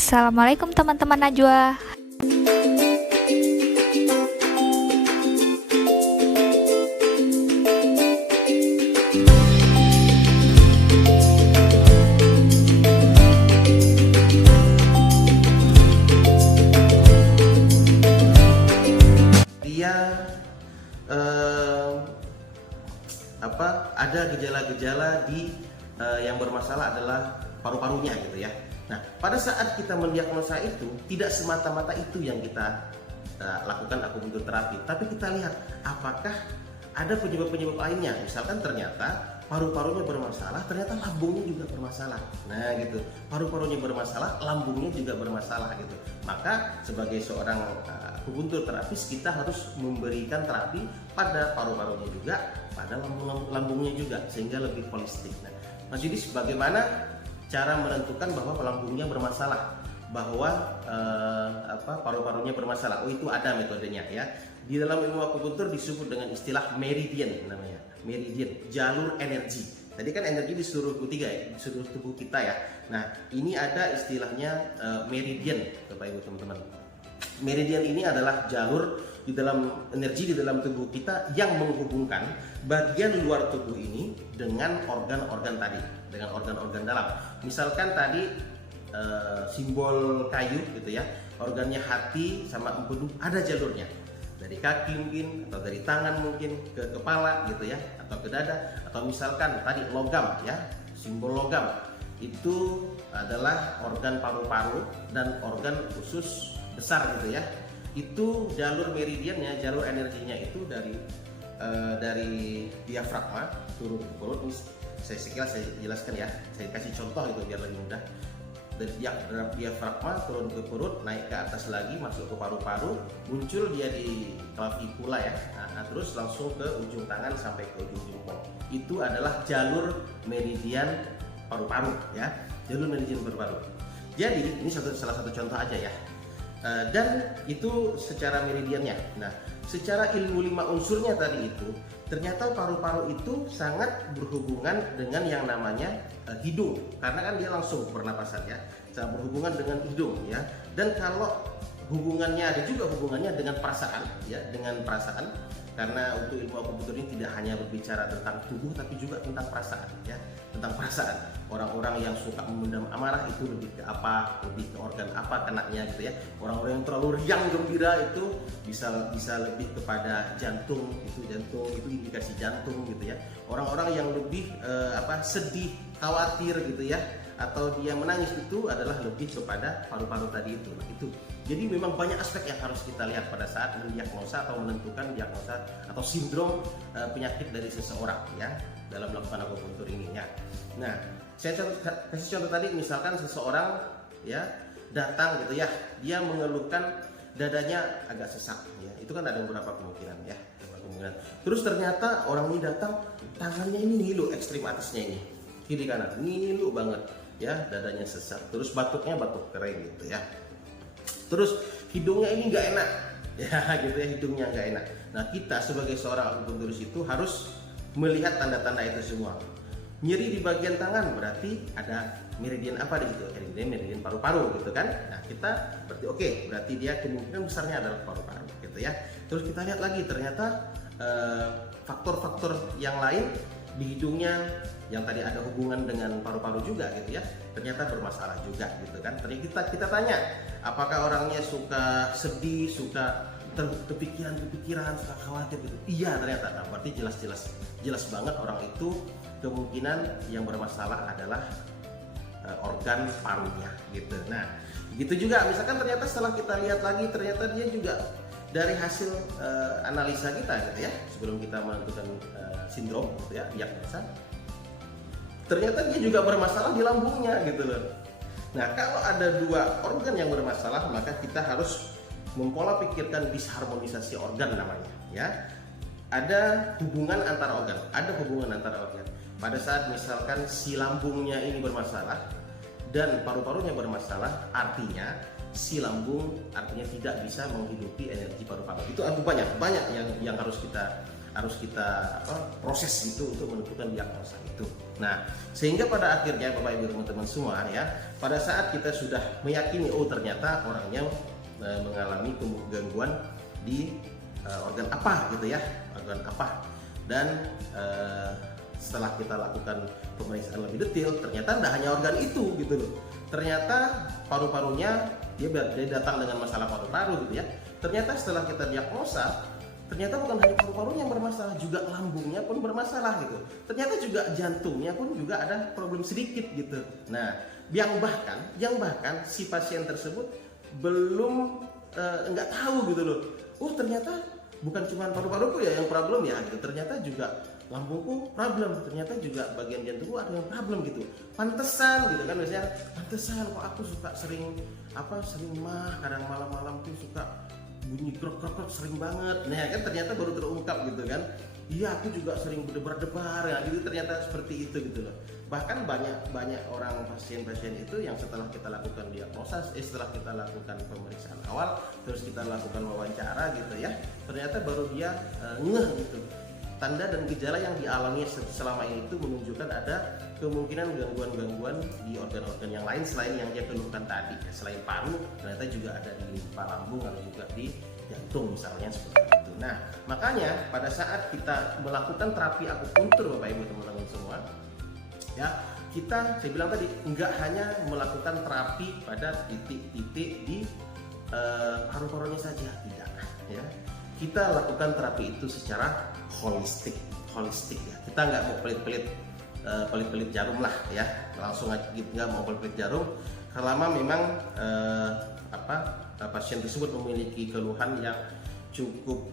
Assalamualaikum teman-teman Najwa. Dia ada gejala-gejala di yang bermasalah adalah paru-parunya gitu ya. Nah, pada saat kita mendiagnosa itu tidak semata-mata itu yang kita lakukan akupuntur terapi, tapi kita lihat apakah ada penyebab-penyebab lainnya. Misalkan ternyata paru-parunya bermasalah, ternyata lambungnya juga bermasalah. Nah, gitu. Paru-parunya bermasalah, lambungnya juga bermasalah gitu. Maka sebagai seorang akupuntur terapis kita harus memberikan terapi pada paru-parunya juga, pada lambungnya juga sehingga lebih holistik. Nah, Mas Yudis, bagaimana cara menentukan bahwa lambungnya bermasalah, bahwa paru-parunya bermasalah? Oh, itu ada metodenya ya. Di dalam ilmu akupuntur disebut dengan istilah meridian namanya. Meridian, jalur energi. Tadi kan energi di seluruh tubuh ya, di seluruh tubuh kita ya. Nah, ini ada istilahnya meridian, Bapak Ibu teman-teman. Meridian ini adalah jalur di dalam energi di dalam tubuh kita yang menghubungkan bagian luar tubuh ini dengan organ-organ tadi, dengan organ-organ dalam. Misalkan tadi simbol kayu gitu ya, organnya hati sama empedu ada jalurnya. Dari kaki mungkin, atau dari tangan mungkin ke kepala gitu ya, atau ke dada, atau misalkan tadi logam ya, simbol logam itu adalah organ paru-paru dan organ usus besar gitu ya. Itu jalur meridiannya, jalur energinya itu dari diafragma turun ke perut. Saya jelaskan ya, saya kasih contoh itu biar lebih mudah. Dari diafragma turun ke perut, naik ke atas lagi, masuk ke paru-paru, muncul dia di clavicula ya. Nah, terus langsung ke ujung tangan sampai ke ujung jempol. Itu adalah jalur meridian paru-paru ya, jalur meridian paru-paru. Jadi ini salah satu contoh aja ya. Dan itu secara meridiannya. Nah, secara ilmu 5 unsurnya tadi itu, ternyata paru-paru itu sangat berhubungan dengan yang namanya hidung, karena kan dia langsung pernapasan ya, sangat berhubungan dengan hidung ya. Dan kalau hubungannya ada juga hubungannya dengan perasaan ya, dengan perasaan, karena untuk ilmu akupuntur ini tidak hanya berbicara tentang tubuh tapi juga tentang perasaan ya, tentang perasaan. Orang-orang yang suka memendam amarah itu lebih ke apa, lebih ke organ apa kenanya gitu ya. Orang-orang yang terlalu riang gembira itu bisa lebih kepada jantung, itu indikasi jantung gitu ya. Orang-orang yang lebih sedih, khawatir gitu ya, atau dia menangis itu adalah lebih kepada paru-paru tadi itu. Nah, itu. Jadi memang banyak aspek yang harus kita lihat pada saat mendiagnosa atau menentukan diagnosa atau sindrom penyakit dari seseorang ya, dalam melakukan akupuntur ini ya. Nah, saya kasih contoh tadi, misalkan seseorang ya datang gitu ya, dia mengeluhkan dadanya agak sesak ya. Itu kan ada beberapa kemungkinan ya, Terus ternyata orang ini datang, tangannya ini ngilu, ekstrim atasnya ini, kiri kanan ngilu banget ya, dadanya sesak, terus batuknya batuk kering gitu ya. Terus hidungnya ini nggak enak ya, gitu ya, hidungnya nggak enak. Nah, kita sebagai seorang akupunturis itu harus melihat tanda-tanda itu semua. Nyeri di bagian tangan berarti ada meridian apa di situ? Meridian paru-paru gitu kan. Nah, kita berarti oke, berarti dia kemungkinan besarnya adalah paru-paru gitu ya. Terus kita lihat lagi, ternyata faktor-faktor yang lain di hidungnya yang tadi ada hubungan dengan paru-paru juga gitu ya, ternyata bermasalah juga gitu kan. Ternyata kita tanya, apakah orangnya suka sedih, suka kepikiran, suka khawatir gitu? Iya, ternyata. Nah, berarti jelas banget orang itu kemungkinan yang bermasalah adalah organ parunya gitu. Nah, begitu juga misalkan ternyata setelah kita lihat lagi, ternyata dia juga dari hasil analisa kita gitu ya, sebelum kita menentukan sindrom gitu ya, diagnosa, ternyata dia juga bermasalah di lambungnya gitu loh. Nah, kalau ada 2 organ yang bermasalah, maka kita harus mempola pikirkan disharmonisasi organ namanya ya. Ada hubungan antara organ, pada saat misalkan si lambungnya ini bermasalah dan paru-parunya bermasalah, artinya si lambung artinya tidak bisa menghidupi energi paru-paru. Itu banyak yang harus kita harus kita proses gitu untuk menentukan diagnosa itu. Nah, sehingga pada akhirnya Bapak Ibu teman-teman semua ya, pada saat kita sudah meyakini ternyata orangnya mengalami gangguan di organ apa gitu ya, organ apa, dan setelah kita lakukan pemeriksaan lebih detail, ternyata tidak hanya organ itu gitu loh. Ternyata paru-parunya dia datang dengan masalah paru-paru gitu ya. Ternyata setelah kita diagnosa, ternyata bukan hanya paru-parunya yang bermasalah, juga lambungnya pun bermasalah gitu. Ternyata juga jantungnya pun juga ada problem sedikit gitu. Nah, yang bahkan si pasien tersebut belum nggak tahu gitu loh. Oh, ternyata bukan cuma paru-paruku ya yang problem ya gitu. Ternyata juga lambungku problem, ternyata juga bagian jantungku ada yang problem gitu. Pantesan gitu kan, biasanya pantesan kok aku suka sering mah, kadang malam-malam tuh suka bunyi krok-krok sering banget. Nah kan ternyata baru terungkap gitu kan. Iya, aku juga sering berdebar-debar ya gitu, ternyata seperti itu gitu loh. Bahkan banyak orang pasien-pasien itu yang setelah kita lakukan diagnosa, setelah kita lakukan pemeriksaan awal, terus kita lakukan wawancara gitu ya, ternyata baru dia ngeh gitu. Tanda dan gejala yang dialami selama ini itu menunjukkan ada kemungkinan gangguan-gangguan di organ-organ yang lain selain yang dia keluhkan tadi. Selain paru, ternyata juga ada di limpa lambung atau juga di jantung misalnya seperti itu. Nah, makanya pada saat kita melakukan terapi akupuntur Bapak Ibu teman-teman semua, ya saya bilang tadi nggak hanya melakukan terapi pada titik-titik di paru-parunya saja, tidak ya. Kita lakukan terapi itu secara holistik ya. Kita nggak mau pelit-pelit jarum lah ya, langsung aja nggak mau pelit-pelit jarum. Selama memang pasien tersebut memiliki keluhan yang cukup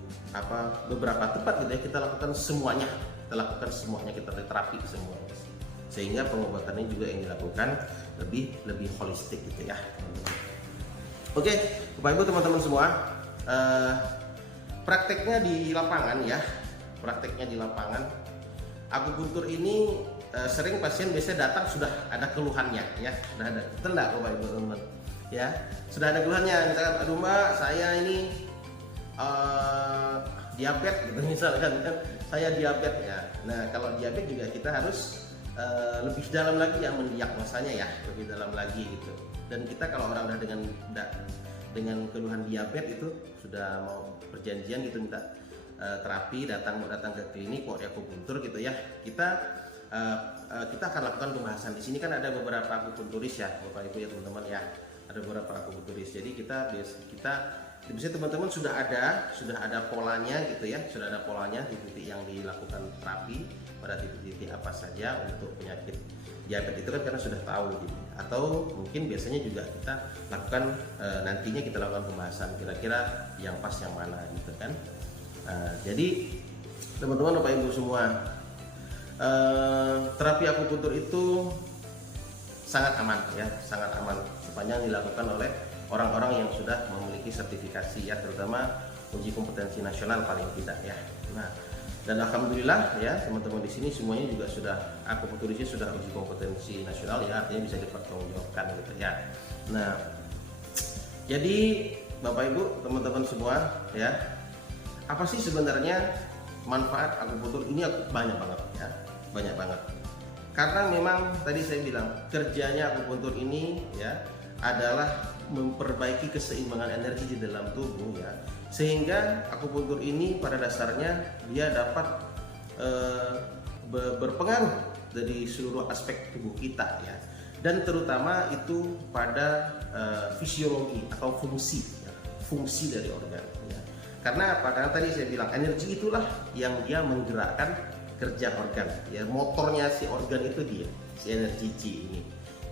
beberapa tepat gitu ya, kita lakukan semuanya, kita terapi semuanya, sehingga pengobatannya juga yang dilakukan lebih holistik gitu ya. Oke, Bapak Ibu teman-teman semua, prakteknya di lapangan akupuntur ini sering pasien biasanya datang sudah ada keluhannya ya, sudah ada, betul nggak Bapak Ibu teman-teman ya, sudah ada keluhannya, misalkan aduh Mbak saya ini diabetes gitu misalkan kan, saya diabetes ya. Nah kalau diabetes juga kita harus lebih dalam lagi ya mendiagnosanya ya, lebih dalam lagi gitu. Dan kita kalau orang udah dengan keluhan diabetes itu sudah mau perjanjian gitu minta terapi, datang ke klinik mau akupuntur gitu ya, kita akan lakukan pembahasan. Di sini kan ada beberapa akupunturis ya Bapak Ibu ya teman-teman ya, ada beberapa akupunturis. Jadi kita biasanya teman-teman sudah ada polanya gitu ya, sudah ada polanya di titik yang dilakukan terapi pada titik-titik apa saja untuk penyakit diabetes itu kan karena sudah tahu gitu. Atau mungkin biasanya juga kita lakukan nantinya kita lakukan pembahasan kira-kira yang pas yang mana gitu kan. Jadi teman-teman Bapak Ibu semua, terapi akupuntur itu sangat aman ya, sangat aman sepanjang dilakukan oleh orang-orang yang sudah memiliki sertifikasi ya, terutama uji kompetensi nasional paling tidak ya. Nah, dan alhamdulillah ya teman-teman di sini semuanya juga sudah akupunturisnya sudah uji kompetensi nasional ya, artinya bisa dipertanggungjawabkan gitu ya. Nah, jadi Bapak Ibu teman-teman semua ya, apa sih sebenarnya manfaat akupuntur ini? Banyak banget ya, banyak banget. Karena memang tadi saya bilang kerjanya akupuntur ini ya adalah memperbaiki keseimbangan energi di dalam tubuh ya, sehingga akupuntur ini pada dasarnya dia dapat berpengaruh dari seluruh aspek tubuh kita ya, dan terutama itu pada fisiologi atau fungsi dari organ ya. Karena apa? Karena tadi saya bilang energi itulah yang dia menggerakkan kerja organ ya, motornya si organ itu dia, si energi Qi ini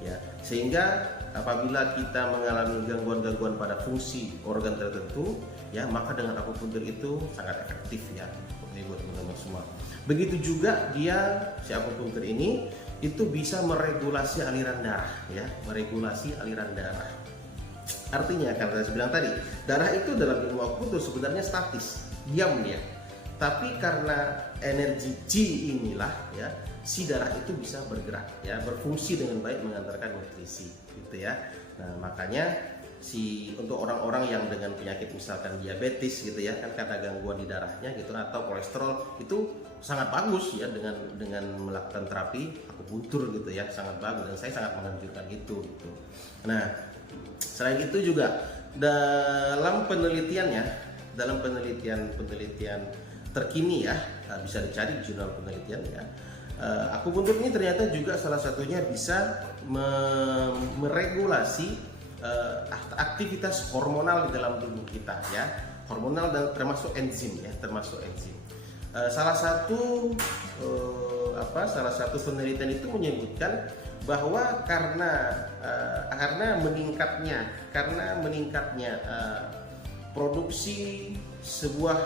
ya, sehingga apabila kita mengalami gangguan-gangguan pada fungsi organ tertentu ya, maka dengan akupuntur itu sangat efektif ya buat teman-teman semua. Begitu juga dia, si akupuntur ini itu bisa meregulasi aliran darah ya, meregulasi aliran darah. Artinya karena saya bilang tadi, darah itu dalam ilmu akupuntur sebenarnya statis, diam dia. Tapi karena energi Qi inilah ya, si darah itu bisa bergerak ya, berfungsi dengan baik mengantarkan nutrisi gitu ya. Nah, makanya untuk orang-orang yang dengan penyakit misalkan diabetes gitu ya, kan ada gangguan di darahnya gitu, atau kolesterol, itu sangat bagus ya dengan melakukan terapi akupuntur gitu ya, sangat bagus, dan saya sangat menganjurkan itu gitu. Nah, selain itu juga dalam penelitian terkini ya, bisa dicari di jurnal penelitian ya, akupuntur ini ternyata juga salah satunya bisa meregulasi aktivitas hormonal di dalam tubuh kita ya, hormonal dan termasuk enzim ya, salah satu penelitian itu menyebutkan bahwa karena meningkatnya produksi sebuah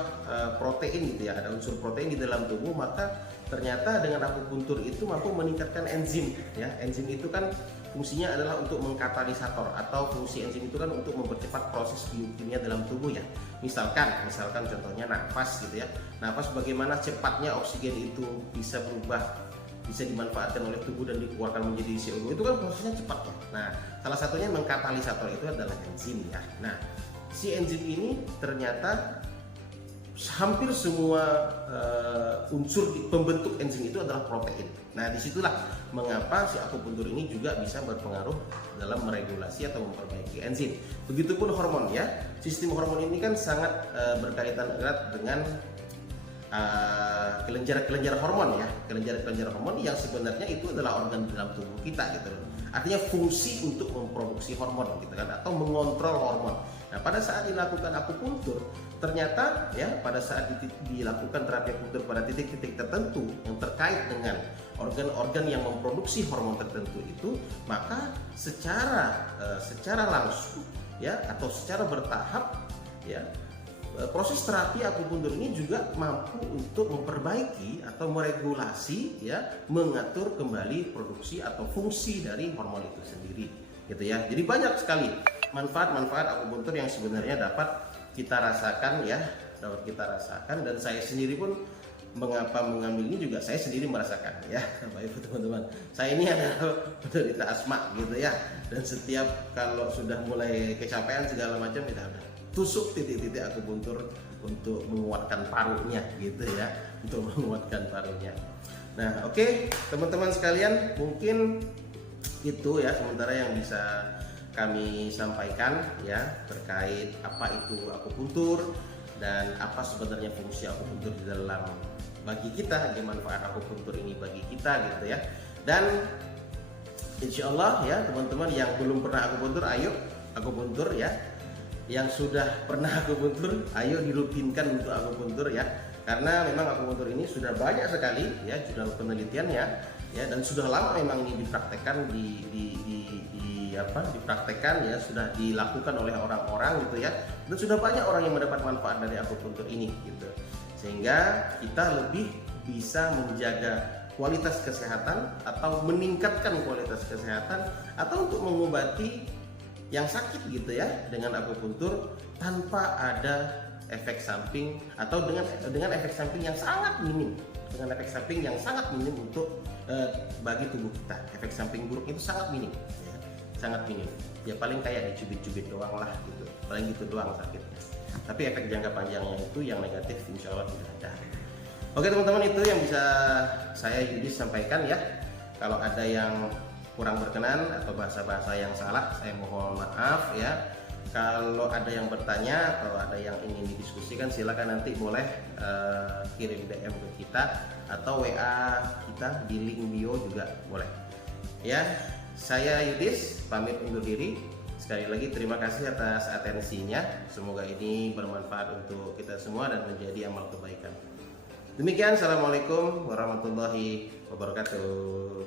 protein gitu ya, ada unsur protein di dalam tubuh, maka ternyata dengan akupuntur itu mampu meningkatkan enzim ya. Enzim itu kan fungsinya adalah untuk mengkatalisator, atau fungsi enzim itu kan untuk mempercepat proses biokimia dalam tubuh ya. Misalkan contohnya nafas gitu ya. Nafas, bagaimana cepatnya oksigen itu bisa dimanfaatkan oleh tubuh dan dikeluarkan menjadi CO2, itu kan prosesnya cepat ya. Nah, salah satunya mengkatalisator itu adalah enzim ya. Nah, si enzim ini ternyata hampir semua unsur pembentuk enzim itu adalah protein. Nah, disitulah mengapa si akupuntur ini juga bisa berpengaruh dalam meregulasi atau memperbaiki enzim. Begitupun hormon ya. Sistem hormon ini kan sangat berkaitan erat dengan kelenjar-kelenjar hormon ya, kelenjar-kelenjar hormon yang sebenarnya itu adalah organ dalam tubuh kita gitu. Artinya fungsi untuk memproduksi hormon gitu kan, atau mengontrol hormon. Nah, pada saat dilakukan akupuntur, ternyata ya pada saat dilakukan terapi akupuntur pada titik-titik tertentu yang terkait dengan organ-organ yang memproduksi hormon tertentu itu, maka secara langsung ya, atau secara bertahap ya, proses terapi akupuntur ini juga mampu untuk memperbaiki atau meregulasi ya, mengatur kembali produksi atau fungsi dari hormon itu sendiri gitu ya. Jadi banyak sekali manfaat-manfaat akupuntur yang sebenarnya dapat kita rasakan ya, dan saya sendiri pun mengapa mengambil ini juga saya sendiri merasakan ya. Baik teman-teman, saya ini adalah penderita asma gitu ya, dan setiap kalau sudah mulai kecapean segala macam, kita ada tusuk titik-titik akupuntur untuk menguatkan parunya gitu ya, untuk menguatkan parunya. Nah, oke, teman-teman sekalian, mungkin itu ya sementara yang bisa kami sampaikan ya, terkait apa itu akupuntur dan apa sebenarnya fungsi akupuntur di dalam bagi kita, bagaimana manfaat akupuntur ini bagi kita gitu ya. Dan insya Allah ya teman-teman yang belum pernah akupuntur, ayo akupuntur ya. Yang sudah pernah akupuntur, ayo dirutinkan untuk akupuntur ya. Karena memang akupuntur ini sudah banyak sekali ya jurnal penelitiannya ya, dan sudah lama memang ini dipraktekkan dipraktekkan ya, sudah dilakukan oleh orang-orang gitu ya, dan sudah banyak orang yang mendapat manfaat dari akupuntur ini gitu, sehingga kita lebih bisa menjaga kualitas kesehatan atau meningkatkan kualitas kesehatan, atau untuk mengobati yang sakit gitu ya dengan akupuntur tanpa ada efek samping, atau dengan efek samping yang sangat minim, untuk bagi tubuh kita. Efek samping buruk itu sangat minim ya, sangat minim ya, paling kayak dicubit-cubit doang lah gitu, paling gitu doang sakitnya. Tapi efek jangka panjangnya itu yang negatif insya Allah tidak ada. Oke teman-teman, itu yang bisa saya Yudis sampaikan ya. Kalau ada yang kurang berkenan atau bahasa-bahasa yang salah, saya mohon maaf ya. Kalau ada yang bertanya atau ada yang ingin didiskusikan, silakan nanti boleh kirim DM ke kita atau WA kita di link bio juga boleh ya. Saya Yudis pamit undur diri. Sekali lagi terima kasih atas atensinya, semoga ini bermanfaat untuk kita semua dan menjadi amal kebaikan. Demikian, assalamualaikum warahmatullahi wabarakatuh.